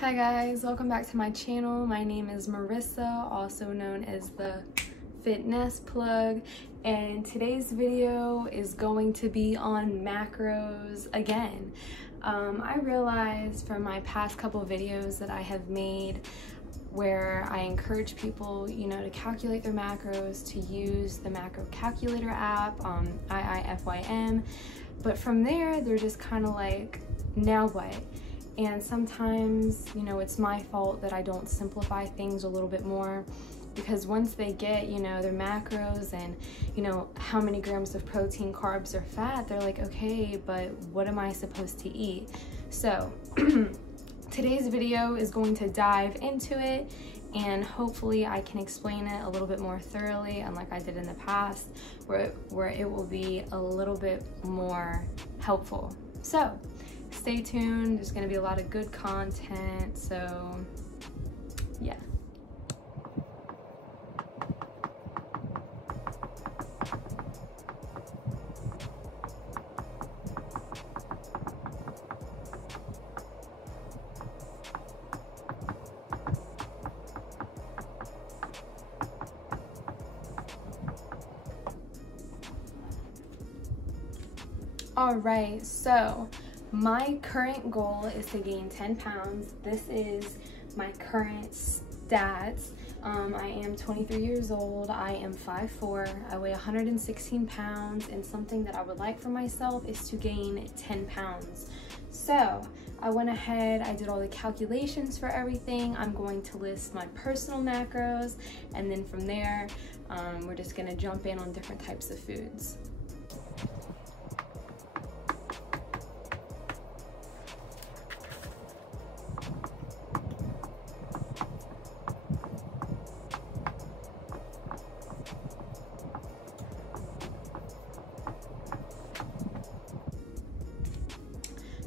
Hi guys, welcome back to my channel. My name is Marissa, also known as the Fitness Plug, and today's video is going to be on macros again. I realized from my past couple videos that I have made where I encourage people, to calculate their macros, to use the macro calculator app, IIFYM, but from there they're just kind of like, now what? And sometimes, it's my fault that I don't simplify things a little bit more, because once they get, their macros and, how many grams of protein, carbs, or fat, they're like, okay, but what am I supposed to eat? So today's video is going to dive into it, and hopefully I can explain it a little bit more thoroughly, unlike I did in the past, where it will be a little bit more helpful. So stay tuned, there's gonna be a lot of good content, so yeah. All right, so my current goal is to gain 10 pounds. This is my current stats. I am 23 years old. I am 5'4". I weigh 116 pounds, and something that I would like for myself is to gain 10 pounds. So I went ahead, I did all the calculations for everything. I'm going to list my personal macros, and then from there, we're just gonna jump in on different types of foods.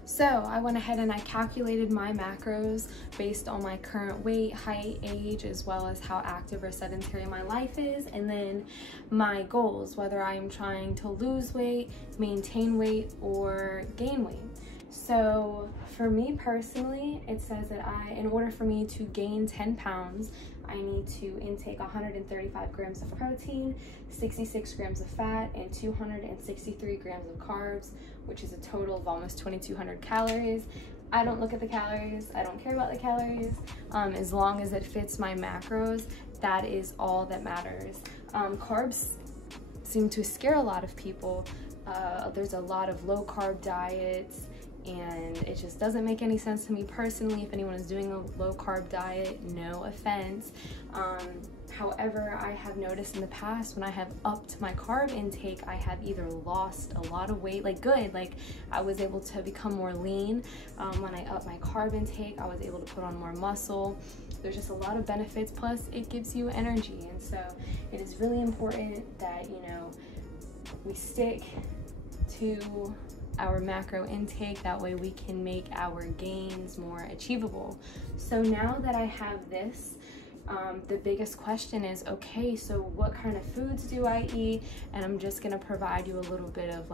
So I went ahead and I calculated my macros based on my current weight, height, age, as well as how active or sedentary my life is, and then my goals, whether I am trying to lose weight, maintain weight, or gain weight. So for me personally, it says that in order for me to gain 10 pounds, I need to intake 135 grams of protein, 66 grams of fat, and 263 grams of carbs, which is a total of almost 2,200 calories. I don't look at the calories. I don't care about the calories. As long as it fits my macros, that is all that matters. Carbs seem to scare a lot of people. There's a lot of low carb diets, and it just doesn't make any sense to me personally. If anyone is doing a low carb diet, no offense. However, I have noticed in the past when I have upped my carb intake, I have either lost a lot of weight, I was able to become more lean. When I upped my carb intake, I was able to put on more muscle. There's just a lot of benefits, plus it gives you energy. And so it is really important that, we stick to our macro intake. That way we can make our gains more achievable. So now that I have this, the biggest question is, okay, so what kind of foods do I eat? And I'm just gonna provide you a little bit of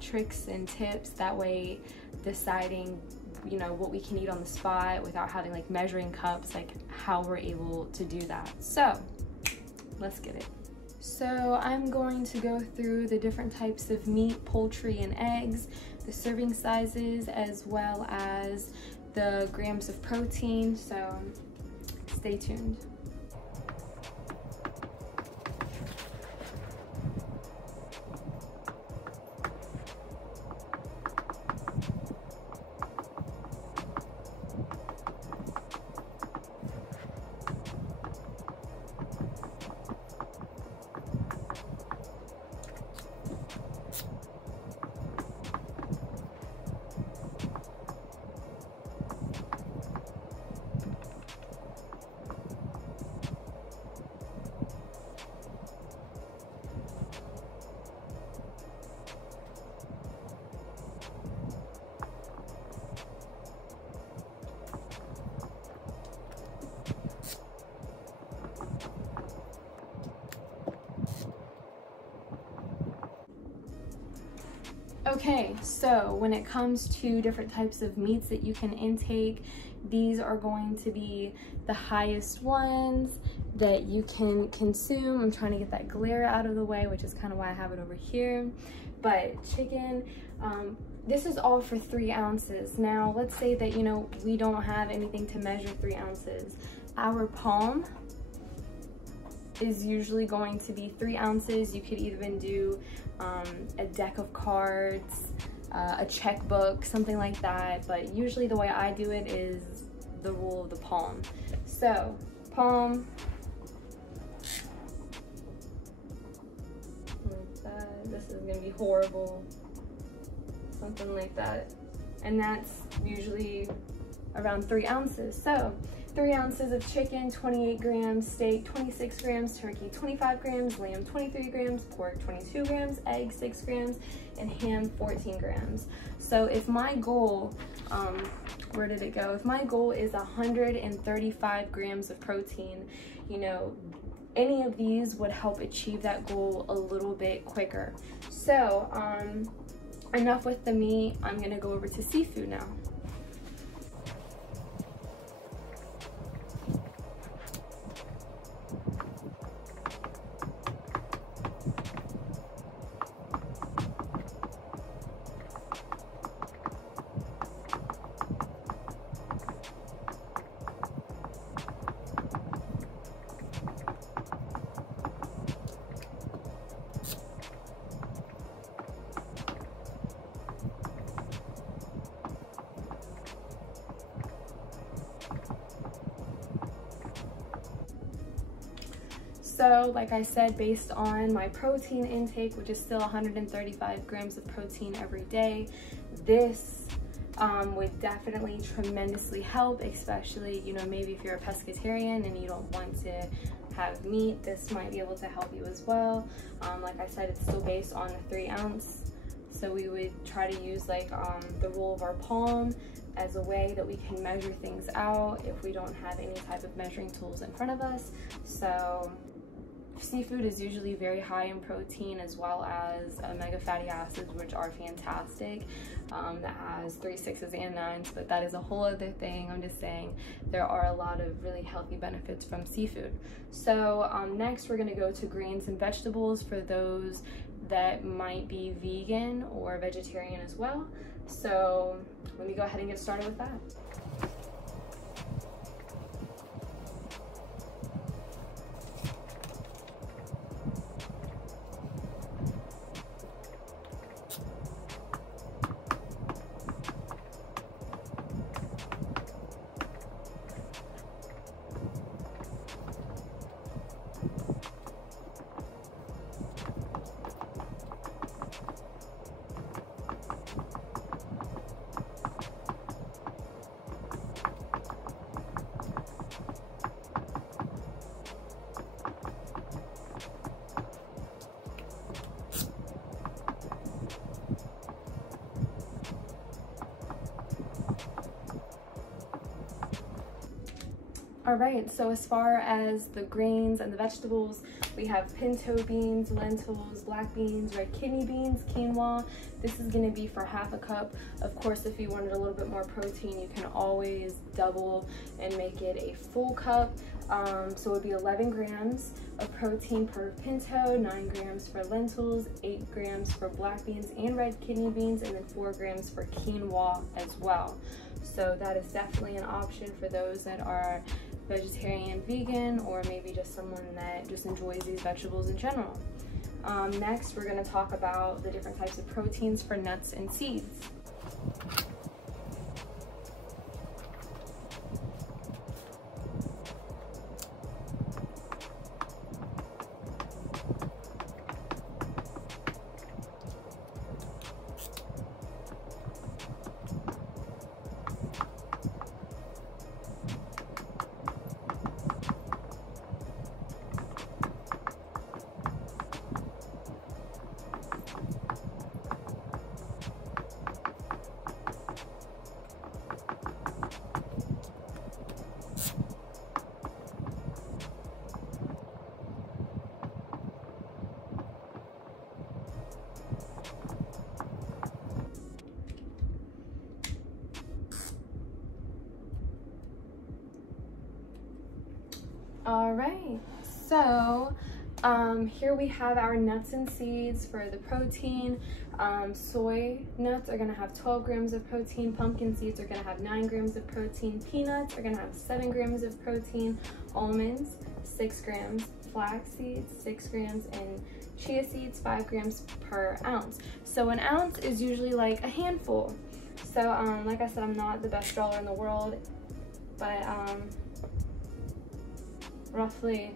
tricks and tips, that way deciding what we can eat on the spot without having measuring cups, how we're able to do that. So let's get it. So I'm going to go through the different types of meat, poultry, and eggs, the serving sizes, as well as the grams of protein, so stay tuned. Okay, so when it comes to different types of meats that you can intake, these are going to be the highest ones that you can consume. I'm trying to get that glare out of the way, which is kind of why I have it over here. But chicken, this is all for 3 ounces. Now, let's say that, you know, we don't have anything to measure 3 ounces. Our palm is usually going to be 3 ounces. You could even do a deck of cards, a checkbook, something like that. But usually the way I do it is the rule of the palm. So, palm, like that. This is gonna be horrible. Something like that. And that's usually around 3 ounces. So 3 ounces of chicken, 28 grams, steak, 26 grams, turkey, 25 grams, lamb, 23 grams, pork, 22 grams, egg, 6 grams, and ham, 14 grams. So if my goal, where did it go? If my goal is 135 grams of protein, you know, any of these would help achieve that goal a little bit quicker. So, enough with the meat. I'm gonna go over to seafood now. So like I said, based on my protein intake, which is still 135 grams of protein every day, this would definitely tremendously help, especially, you know, maybe if you're a pescatarian and you don't want to have meat, this might be able to help you as well. Like I said, it's still based on a 3 ounce. So we would try to use like the rule of our palm as a way that we can measure things out if we don't have any type of measuring tools in front of us. So seafood is usually very high in protein as well as omega fatty acids, which are fantastic. That has 3, 6s, and 9s, but that is a whole other thing. I'm just saying there are a lot of really healthy benefits from seafood. So next we're going to go to grains and vegetables for those that might be vegan or vegetarian as well. So let me go ahead and get started with that. All right, so as far as the grains and the vegetables, we have pinto beans, lentils, black beans, red kidney beans, quinoa. This is gonna be for half a cup. Of course, if you wanted a little bit more protein, you can always double and make it a full cup. So it would be 11 grams of protein per pinto, 9 grams for lentils, 8 grams for black beans and red kidney beans, and then 4 grams for quinoa as well. So that is definitely an option for those that are vegetarian, vegan, or maybe just someone that just enjoys these vegetables in general. Next, we're going to talk about the different types of proteins for nuts and seeds. All right, so here we have our nuts and seeds for the protein. Soy nuts are gonna have 12 grams of protein, pumpkin seeds are gonna have 9 grams of protein, peanuts are gonna have 7 grams of protein, almonds 6 grams, flax seeds 6 grams, and chia seeds 5 grams per ounce. So an ounce is usually like a handful. So like I said, I'm not the best drawer in the world, but roughly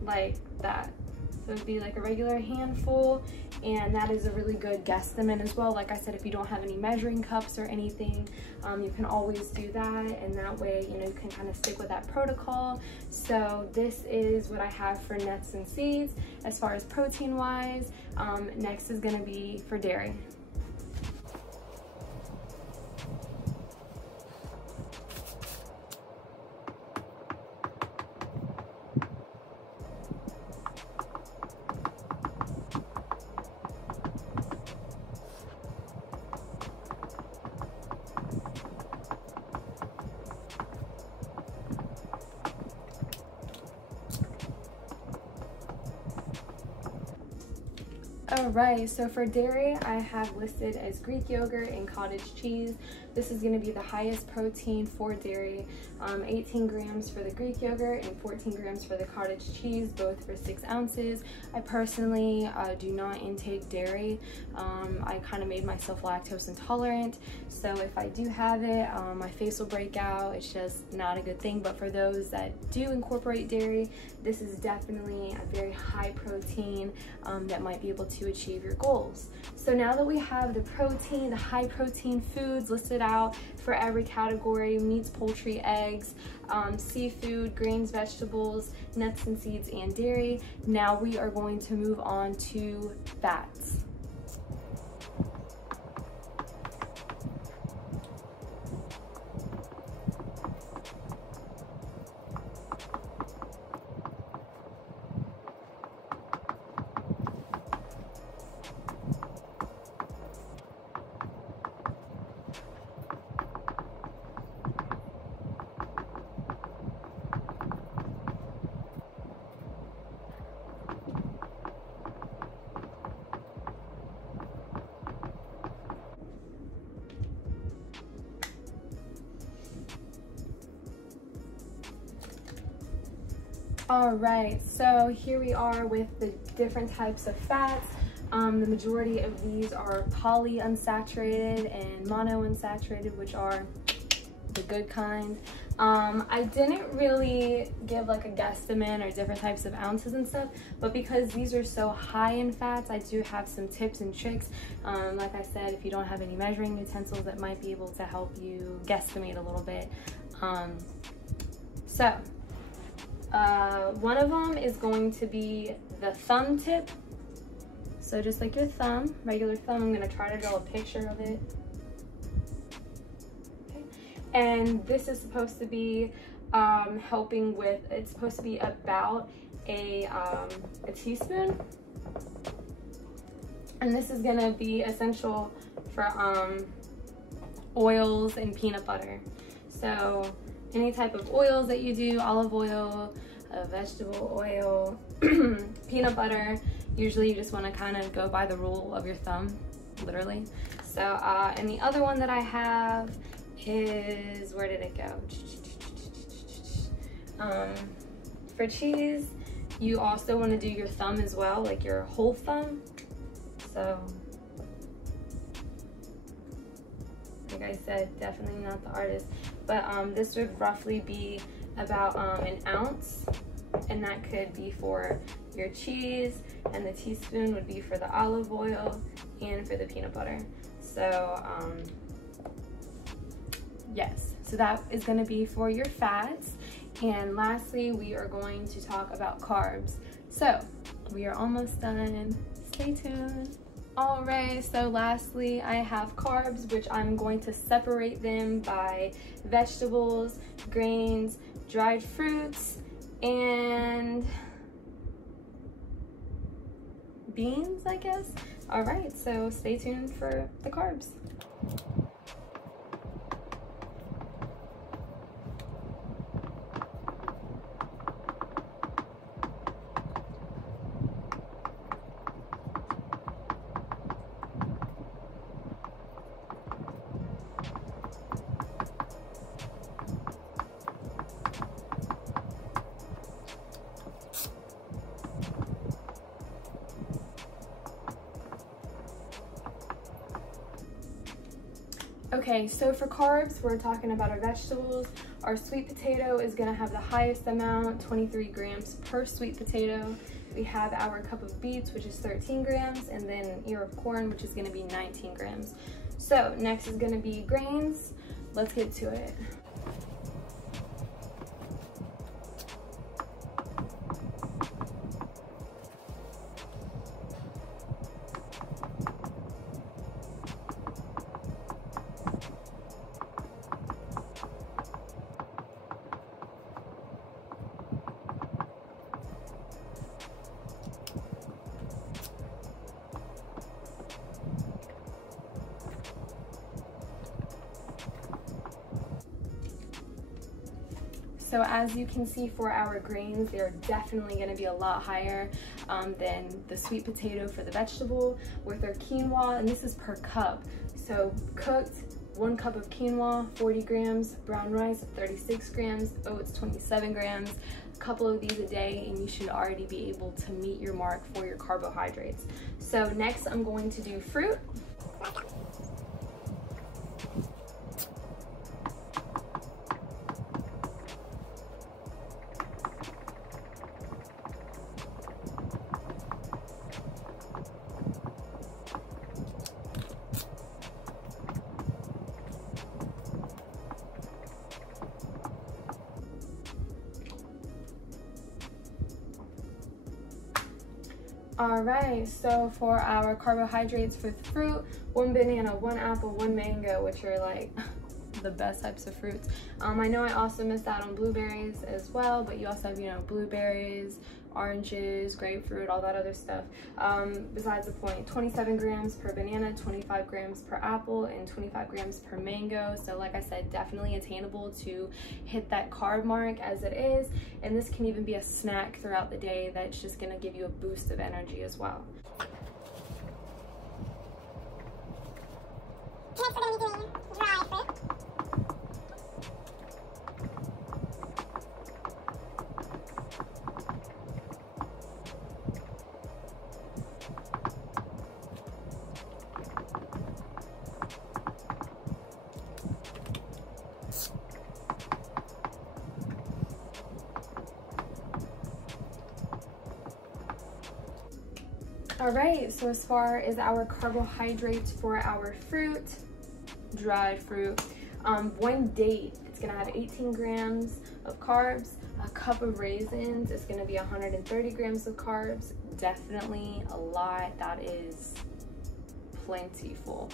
like that. So it'd be like a regular handful, and that is a really good guesstimate as well. Like I said, if you don't have any measuring cups or anything, you can always do that, and that way, you know, you can kind of stick with that protocol. So this is what I have for nuts and seeds as far as protein wise. Next is going to be for dairy. Alright, so for dairy, I have listed as Greek yogurt and cottage cheese. This is going to be the highest protein for dairy, 18 grams for the Greek yogurt and 14 grams for the cottage cheese, both for 6 ounces. I personally do not intake dairy. I kind of made myself lactose intolerant, so if I do have it, my face will break out. It's just not a good thing, but for those that do incorporate dairy, this is definitely a very high protein that might be able to achieve your goals. So now that we have the protein, the high protein foods listed out for every category: meats, poultry, eggs, seafood, grains, vegetables, nuts and seeds, and dairy, now we are going to move on to fats. All right, so here we are with the different types of fats. The majority of these are polyunsaturated and monounsaturated, which are the good kind. I didn't really give like a guesstimate or different types of ounces and stuff, but because these are so high in fats, I do have some tips and tricks. Like I said, if you don't have any measuring utensils, that might be able to help you guesstimate a little bit. One of them is going to be the thumb tip. So just like your thumb, regular thumb, I'm going to try to draw a picture of it. Okay. And this is supposed to be helping with, it's supposed to be about a teaspoon. And this is going to be essential for oils and peanut butter. So any type of oils that you do, olive oil, vegetable oil, peanut butter, usually you just want to kind of go by the rule of your thumb, literally. So, and the other one that I have is, where did it go? For cheese, you also want to do your thumb as well, like your whole thumb. So, like I said, definitely not the artist, but this would roughly be about an ounce, and that could be for your cheese, and the teaspoon would be for the olive oil and for the peanut butter. So yes, so that is going to be for your fats. And lastly, we are going to talk about carbs. So we are almost done, stay tuned. All right, so lastly, I have carbs, which I'm going to separate them by vegetables, grains, dried fruits, and beans, I guess. All right, so stay tuned for the carbs. Okay, so for carbs, we're talking about our vegetables. Our sweet potato is gonna have the highest amount, 23 grams per sweet potato. We have our cup of beets, which is 13 grams, and then an ear of corn, which is gonna be 19 grams. So next is gonna be grains. Let's get to it. So as you can see for our grains, they're definitely gonna be a lot higher than the sweet potato for the vegetable with our quinoa, and this is per cup. So cooked, 1 cup of quinoa, 40 grams, brown rice, 36 grams, oats, 27 grams, a couple of these a day, and you should already be able to meet your mark for your carbohydrates. So next I'm going to do fruit. All right, so for our carbohydrates for the fruit, 1 banana, 1 apple, 1 mango, which are like the best types of fruits. I know I also missed out on blueberries as well, but you also have, you know, blueberries, oranges, grapefruit, all that other stuff. Besides the point, 27 grams per banana, 25 grams per apple, and 25 grams per mango. So like I said, definitely attainable to hit that carb mark as it is. And this can even be a snack throughout the day that's just gonna give you a boost of energy as well. Next, we're going to be doing dry fruit. All right, so as far as our carbohydrates for our fruit, dried fruit, 1 date, it's gonna have 18 grams of carbs. A cup of raisins is gonna be 130 grams of carbs. Definitely a lot. That is plentiful.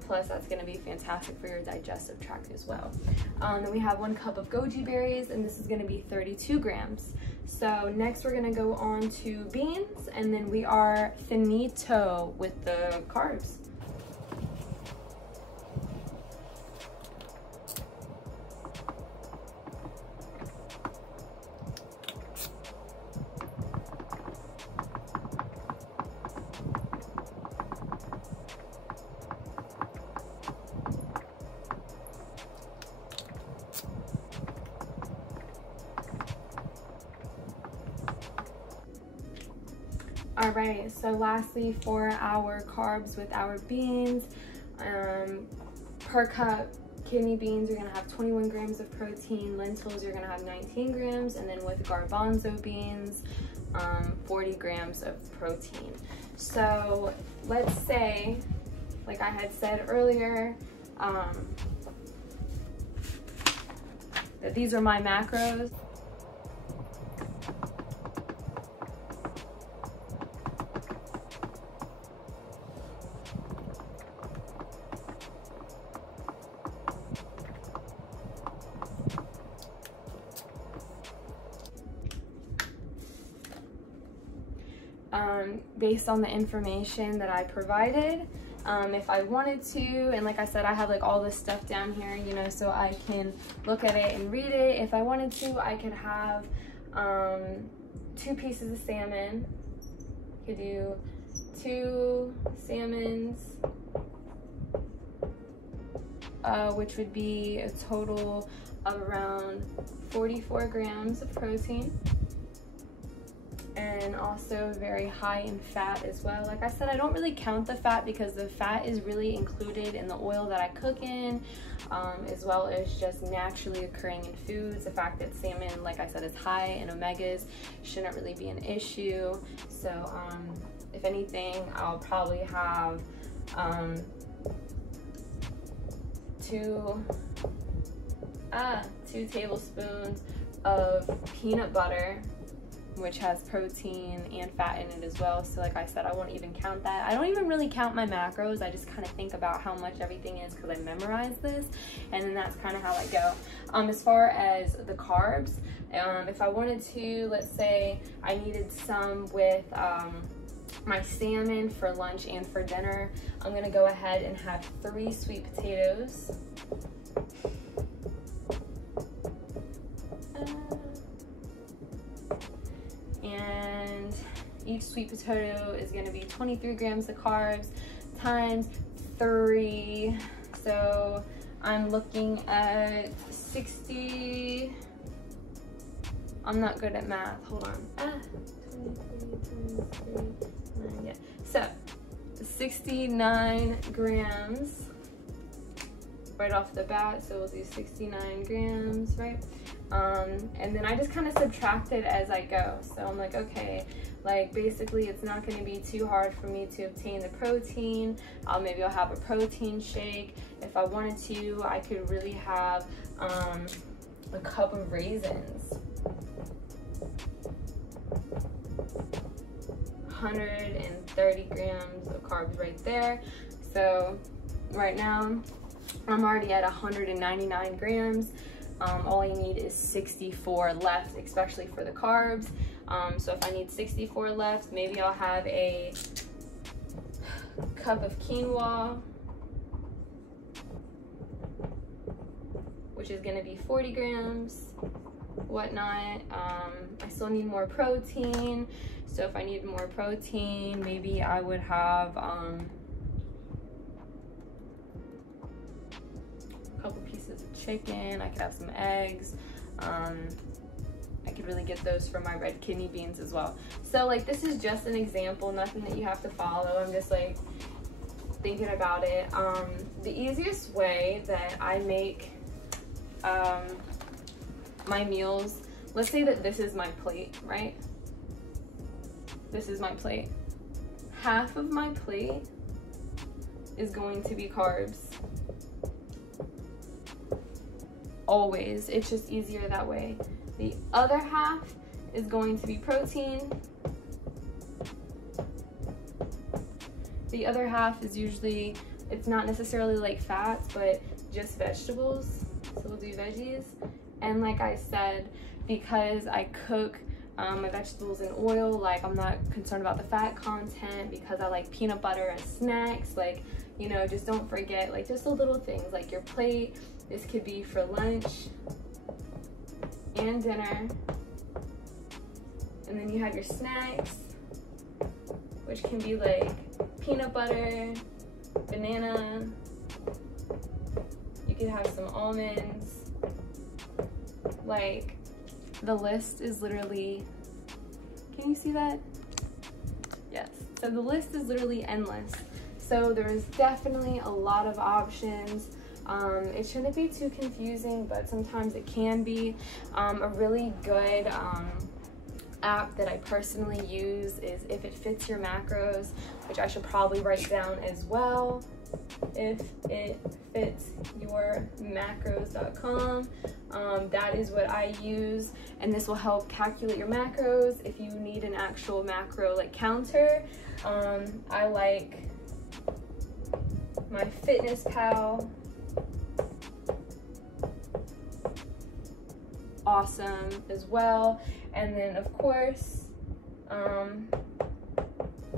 Plus that's gonna be fantastic for your digestive tract as well. Then we have 1 cup of goji berries, and this is gonna be 32 grams. So next we're gonna go on to beans, and then we are finito with the carbs. All right, so lastly for our carbs with our beans, per cup kidney beans, you're gonna have 21 grams of protein, lentils, you're gonna have 19 grams, and then with garbanzo beans, 40 grams of protein. So let's say, like I had said earlier, that these are my macros. Based on the information that I provided, if I wanted to, and like I said, I have like all this stuff down here, you know, so I can look at it and read it. If I wanted to, I could have 2 pieces of salmon. Could do 2 salmons, which would be a total of around 44 grams of protein. and also very high in fat as well. Like I said, I don't really count the fat because the fat is really included in the oil that I cook in, as well as just naturally occurring in foods. The fact that salmon, like I said, is high in omegas shouldn't really be an issue. So if anything, I'll probably have 2 tablespoons of peanut butter, which has protein and fat in it as well. So like I said, I won't even count that. I don't even really count my macros. I just kind of think about how much everything is because I memorized this, and then that's kind of how I go. As far as the carbs, if I wanted to, let's say I needed some with my salmon for lunch and for dinner, I'm gonna go ahead and have 3 sweet potatoes. And each sweet potato is going to be 23 grams of carbs times 3. So I'm looking at 60. I'm not good at math. Hold on. 23, yeah. So 69 grams right off the bat. So we'll do 69 grams, right? And then I just kind of subtract it as I go. So I'm like, okay, like basically it's not going to be too hard for me to obtain the protein. Maybe I'll have a protein shake. If I wanted to, I could really have a cup of raisins. 130 grams of carbs right there. So right now I'm already at 199 grams. All you need is 64 left, especially for the carbs. So if I need 64 left, maybe I'll have a cup of quinoa, which is gonna be 40 grams, whatnot. I still need more protein. So if I need more protein, maybe I would have a couple pieces of chicken. I could have some eggs. I could really get those from my red kidney beans as well. So like this is just an example, nothing that you have to follow. I'm just like thinking about it. The easiest way that I make my meals, let's say that this is my plate, right? This is my plate. Half of my plate is going to be carbs. Always. It's just easier that way. The other half is going to be protein. The other half is usually, it's not necessarily like fats, but just vegetables. So we'll do veggies. And like I said, because I cook my vegetables in oil, like I'm not concerned about the fat content, because I like peanut butter as snacks. Like, you know, just don't forget, like just the little things, like your plate. This could be for lunch and dinner. And then you have your snacks, which can be like peanut butter, banana. You could have some almonds. Like, the list is literally, can you see that? Yes. So the list is literally endless. So there is definitely a lot of options. It shouldn't be too confusing, but sometimes it can be. A really good app that I personally use is If It Fits Your Macros, which I should probably write down as well. If It Fits Your Macros.com. That is what I use, and this will help calculate your macros if you need an actual macro like counter. I like MyFitnessPal. Awesome as well. And then of course,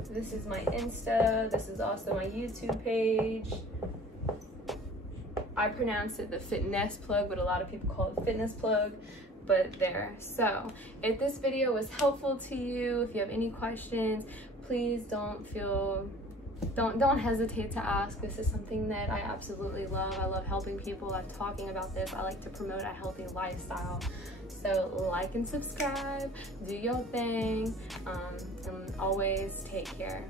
this is my Insta. This is also my YouTube page. I pronounce it the Fitness Plug, but a lot of people call it Fitness Plug. But there. So if this video was helpful to you, if you have any questions, please don't feel don't hesitate to ask. This is something that I absolutely love. I love helping people. I love talking about this. I like to promote a healthy lifestyle. So like and subscribe, do your thing, and always take care.